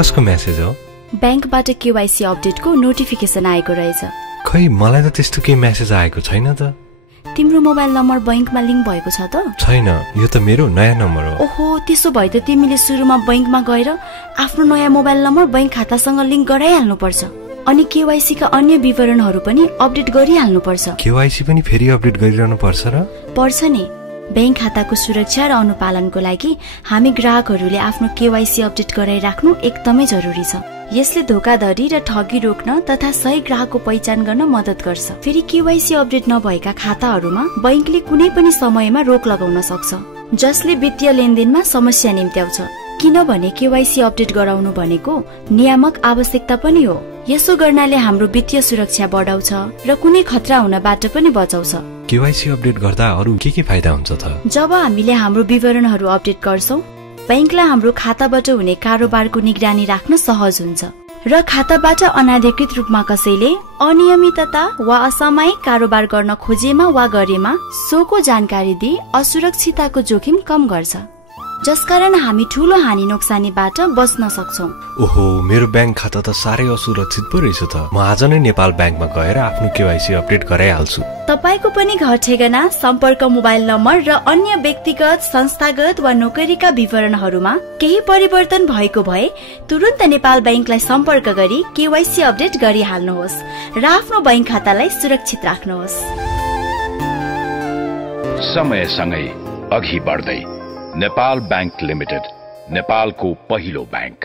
कसको मेसेज हो? बैंकबाट KYC अपडेटको notification आएको रहेछ। खै मलाई त त्यस्तो केही मेसेज आएको छैन त। तिम्रो मोबाइल नम्बर बैंकमा लिंक भएको छ त? छैन, यो त मेरो नयाँ नम्बर हो। ओहो, त्यसो भए त तिमीले सुरुमा बैंकमा गएर आफ्नो नयाँ मोबाइल नम्बर बैंक खातासँग लिंक गराइहाल्नु पर्छ अनि केवाईसी का अन्य विवरणहरू पनि अपडेट गरिहाल्नु पर्छ। केवाईसी पनि फेरि अपडेट गरिरहनु पर्छ र? पर्छ नि। बैंक खाताको सुरक्षा र अनुपालनको लागि हामी ग्राहकहरूले आफ्नो केवाईसी अपडेट गराइराख्नु एकदमै जरुरी छ। यसले धोकाधडी र ठगी रोक्न तथा सही ग्राहकको पहिचान गर्न मद्दत गर्छ। फेरि केवाईसी अपडेट नभएका खाताहरूमा बैंकले कुनै पनि समयमा रोक लगाउन सक्छ, जसले वित्तीय लेनदेनमा समस्या निम्त्याउँछ। किनभने केवाईसी अपडेट गराउनु भनेको नियामक आवश्यकता पनि हो। यसो गर्नाले हाम्रो वित्तीय सुरक्षा बढाउँछ र कुनै खतरा हुनबाट पनि बचाउँछ। केवाईसी अपडेट गर्दा अरु के फाइदा हुन्छ त? जब हामीले हाम्रो विवरणहरू अपडेट गर्छौं, बैंकलाई हाम्रो खाताबाट हुने कारोबारको निगरानी राख्न सहज हुन्छ र खाताबाट अनाधिकृत रूपमा कसैले अनियमितता वा असामयिक कारोबार गर्न खोजेमा वा गरेमा सोको जानकारी दिई असुरक्षितताको जोखिम कम गर्छ, जसकारण हामी ठूलो हानि नोक्सानीबाट बच्न सक्छौं। ओहो, मेरो बैंक खाता त सारै असुरक्षित पो रहेछ त। म आज नै नेपाल बैंकमा गएर आफ्नो केवाईसी अपडेट गराइहाल्छु। तपाईको पनि घर ठेगाना, सम्पर्क मोबाइल नम्बर र अन्य व्यक्तिगत, संस्थागत वा नोकरीका विवरणहरूमा केही परिवर्तन भएको भए तुरुन्त नेपाल बैंकलाई सम्पर्क गरी केवाईसी अपडेट गरिहाल्नुहोस् र आफ्नो बैंक खातालाई सुरक्षित राख्नुहोस्। समयसँगै अघि बढ्दै नेपाल बैंक लिमिटेड, नेपालको पहिलो बैंक।